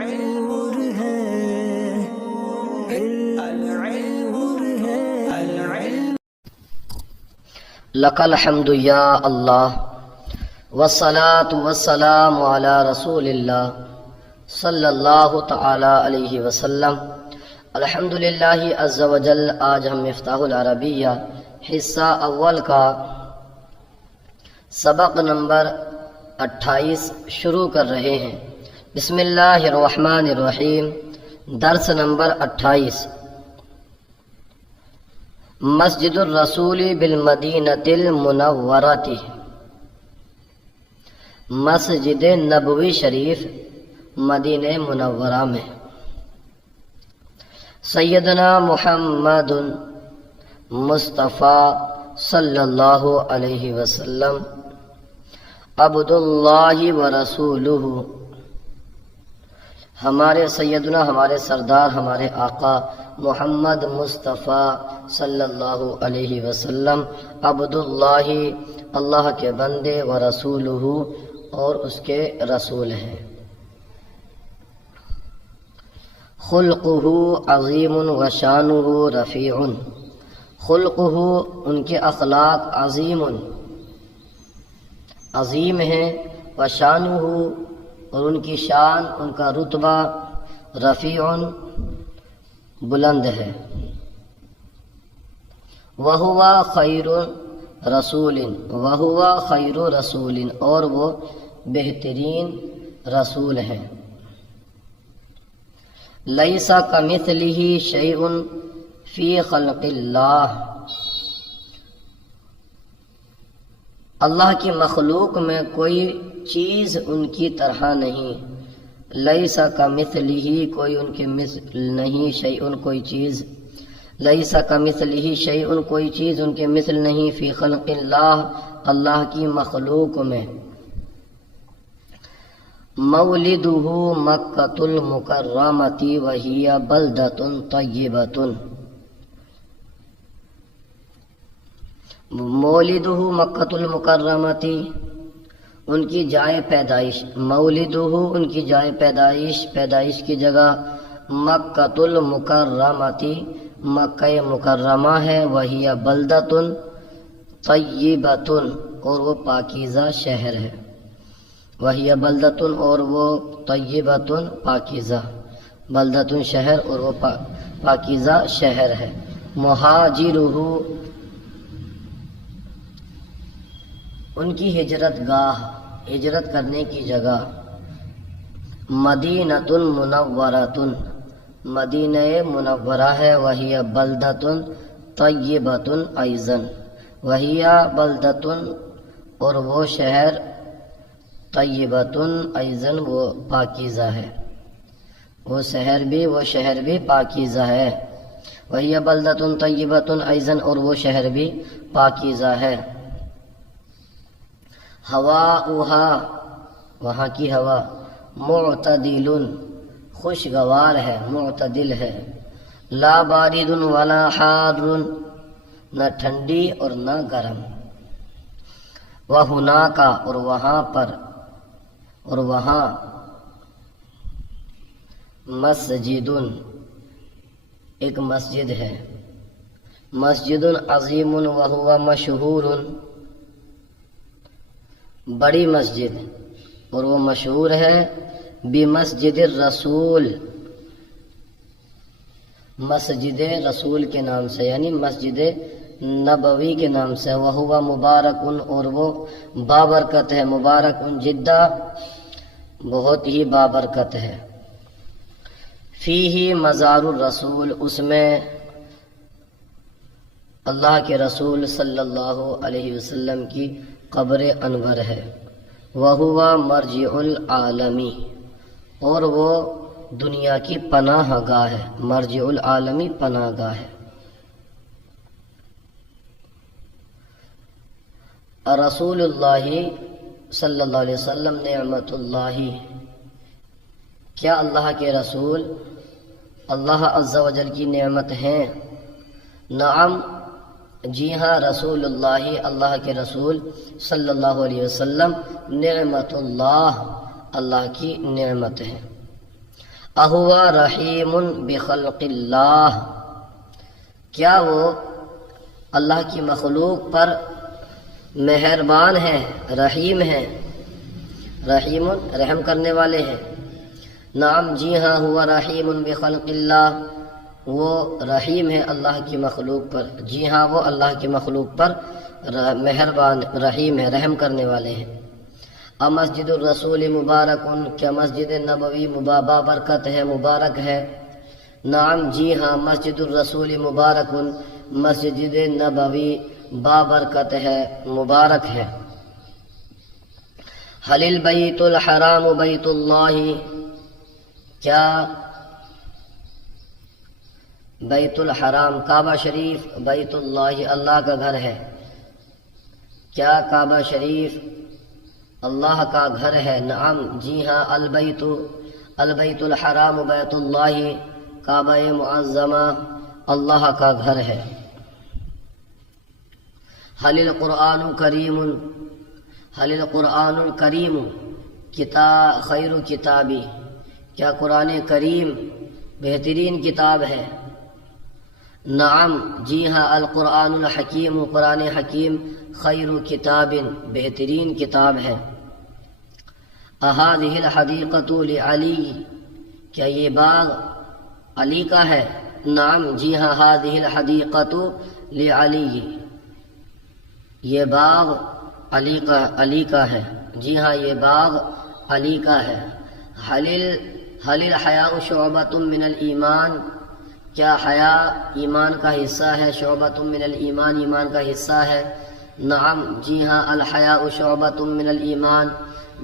نور ہے نور ہے لک الحمد یا اللہ والصلاة والسلام علی رسول اللہ صلی اللہ تعالی علیہ وسلم۔ الحمدللہ عز و جل۔ آج ہم مفتاح العربیہ حصہ اول کا سبق نمبر 28 شروع کر رہے ہیں۔ بسم اللہ الرحمن الرحیم۔ درس نمبر 28۔ مسجد الرسول بالمدینۃ المنورۃ، مسجد نبوی شریف مدینہ منورہ میں۔ سیدنا محمد مصطفیٰ صلی اللہ علیہ وسلم عبد اللہ و رسولہ، ہمارے سیدنا، ہمارے سردار، ہمارے آقا محمد مصطفیٰ صلی اللہ علیہ وسلم عبد اللہ، اللہ کے بندے، و رسولہ، اور اس کے رسول ہیں۔ خلقہ عظیم و شانہ رفیع، خلقہ ان کے اخلاق عظیم عظیم ہیں، و شانہ اور ان کی شان، ان کا رتبہ رفیع بلند ہے۔ وہو خیر رسول، وہو خیر رسول، اور وہ بہترین رسول ہیں۔ لیس کمثلہ شیء فی خلق اللہ، اللہ کی مخلوق میں کوئی چیز ان کی طرح نہیں۔ لیس کمثلہ، کوئی ان کے مثل نہیں، شیء کوئی چیز، لیس کمثلہ شیء کوئی چیز ان کے مثل نہیں، فی خلق اللہ اللہ کی مخلوق میں۔ مولدہ مکۃ المکرمۃ وہی بلدۃ طیبۃ، مولدہ مکۃ المکرمۃ ان کی جائے پیدائش، مولدہ ان کی جائے پیدائش، پیدائش کی جگہ، مکۃ المکرمۃ مکہ مکرمہ ہے، وہی بلدۃ طیبۃ اور وہ پاکیزہ شہر ہے، وہی بلدۃ اور وہ طیبۃ پاکیزہ، بلدۃ شہر اور وہ پاکیزہ شہر ہے۔ مہاجرہ ان کی ہجرت گاہ، ہجرت کرنے کی جگہ، مدینۃ منورۃ مدینہ منورہ ہے، وہی بلدۃ طیبۃ ایضا، وہی بلدۃ اور وہ شہر، طیبۃ ایضا وہ پاکیزہ ہے، وہ شہر بھی پاکیزہ ہے، وہی بلدۃ طیبۃ ایضا اور وہ شہر بھی پاکیزہ ہے۔ ہواؤہا وہاں کی ہوا، معتدل خوشگوار ہے، معتدل ہے، لا بارد ولا حار نہ ٹھنڈی اور نہ گرم، وہناک اور وہاں پر، اور وہاں مسجد ایک مسجد ہے، مسجد عظیم وہو مشہور بڑی مسجد، اور وہ مشہور ہے بمسجد الرسول مسجد رسول کے نام سے، یعنی مسجد نبوی کے نام سے، وہو مبارک اور وہ بابرکت ہے، مبارک جدہ بہت ہی بابرکت ہے۔ فیہ مزار الرسول اس میں اللہ کے رسول صلی اللہ علیہ وسلم کی قبر انور ہے۔ وہو مرجع العالمی اور وہ دنیا کی پناہ گاہ ہے، مرجع العالمی پناہ گاہ ہے۔ رسول اللہ صلی اللہ علیہ وسلم نعمت اللہ، کیا اللہ کے رسول اللہ عز و جل کی نعمت ہیں؟ نعم جی ہاں، رسول اللہ اللہ کے رسول صلی اللہ علیہ وسلم نعمت اللہ اللہ کی نعمت ہے۔ اہوا رحیم بخلق اللہ، کیا وہ اللہ کی مخلوق پر مہربان ہے، رحیم ہے، رحیم رحم کرنے والے ہیں۔ نعم جی ہاں، ہوا رحیم بخلق اللہ، وہ رحیم ہے اللہ کی مخلوق پر، جی ہاں وہ اللہ کی مخلوق پر مہربان رحیم ہے، رحم کرنے والے ہیں۔ مسجد الرسول مبارکن، کیا مسجد نبوی بابرکت ہے، مبارک ہے؟ نعم جی ہاں، مسجد الرسول مبارکن، مسجد نبوی بابرکت ہے، مبارک ہے۔ حل البیت الحرام بیت اللہ، کیا بیت الحرام کعبہ شریف بیت اللہ اللہ کا گھر ہے؟ کیا کعبہ شریف اللہ کا گھر ہے؟ نعم جی ہاں، البیت الحرام بیت اللہ، کعبہ معظمہ اللہ کا گھر ہے۔ حل القرآن کریم، حل القرآن الکریم خیر کتابی، کیا قرآن کریم بہترین کتاب ہے؟ نعم جی ہاں، القرآن الحکیم، قرآن حکیم خیر کتاب بہترین کتاب ہے۔ اہذہ الحدیقۃ لعلی، کیا یہ باغ علی کا ہے؟ نعم جی ہاں، ہذہ الحدیقۃ لعلی، یہ باغ علی کا ہے، جی ہاں یہ باغ علی کا ہے۔ حل الحیاء شعبۃ من الایمان، کیا حیا ایمان کا حصہ ہے؟ شعبۃ من الایمان، ایمان کا حصہ ہے۔ نعم جی ہاں، الحیاء شعبۃ من الایمان،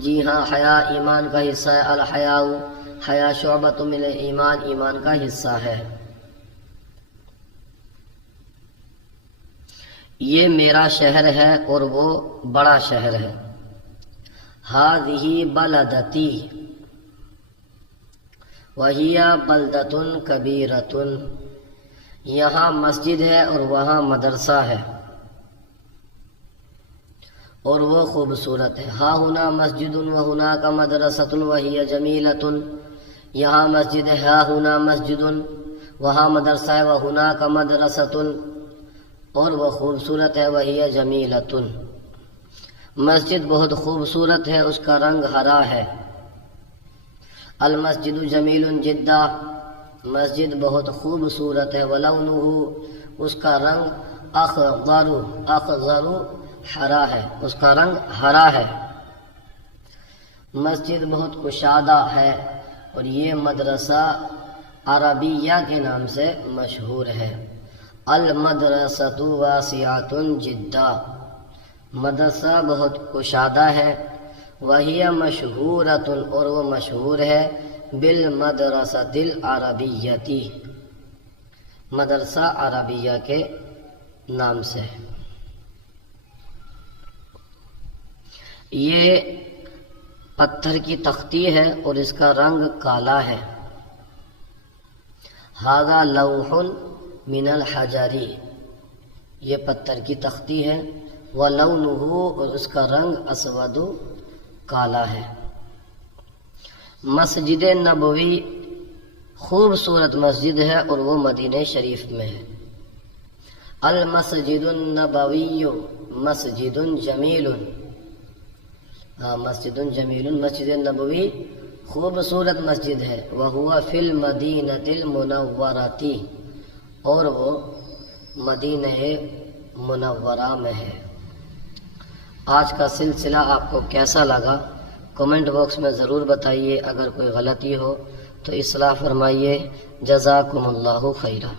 جی ہاں حیا ایمان کا حصہ ہے۔ الحیاء، حیا شعبۃ من الایمان، ایمان کا حصہ ہے۔ یہ میرا شہر ہے اور وہ بڑا شہر ہے۔ ہذہ بلدتی وہی بلدۃ کبیرۃ، یہاں مسجد ہے اور وہاں مدرسہ ہے اور وہ خوبصورت ہے۔ ہاں ہنا مسجد و ہناک مدرسۃ وہی جمیلۃ، یہاں مسجد ہے، ہاں ہنا مسجد، وہاں مدرسہ ہے، و ہناک مدرسۃ، اور وہ خوبصورت ہے، وہی جمیلۃ، مسجد بہت خوبصورت ہے، اس کا رنگ ہرا ہے۔ المسجد جمیل جدا، مسجد بہت خوبصورت ہے، ولونہ، اس کا رنگ اخضر ہرا ہے، اس کا رنگ ہرا ہے۔ مسجد بہت کشادہ ہے اور یہ مدرسہ عربیہ کے نام سے مشہور ہے۔ المدرسۃ واسعۃ جدا، مدرسہ بہت کشادہ ہے، وہی مشہورۃ، اور وہ مشہور ہے، بالمدرسۃ العربیتی، مدرسہ عربیہ کے نام سے۔ یہ پتھر کی تختی ہے اور اس کا رنگ کالا ہے۔ ھذا لوح من الحجر، یہ پتھر کی تختی ہے، ولونہ، اور اس کا رنگ اسود کالا ہے۔ مسجد نبوی خوبصورت مسجد ہے اور وہ مدینہ شریف میں ہے۔ المسجد النبوی مسجد جمیل، مسجد جمیل، مسجد نبوی خوبصورت مسجد ہے، وہو فی المدینۃ المنورۃ، اور وہ مدینہ منورہ میں ہے۔ آج کا سلسلہ آپ کو کیسا لگا کمنٹ باکس میں ضرور بتائیے، اگر کوئی غلطی ہو تو اصلاح فرمائیے۔ جزاکم اللہ خیرا۔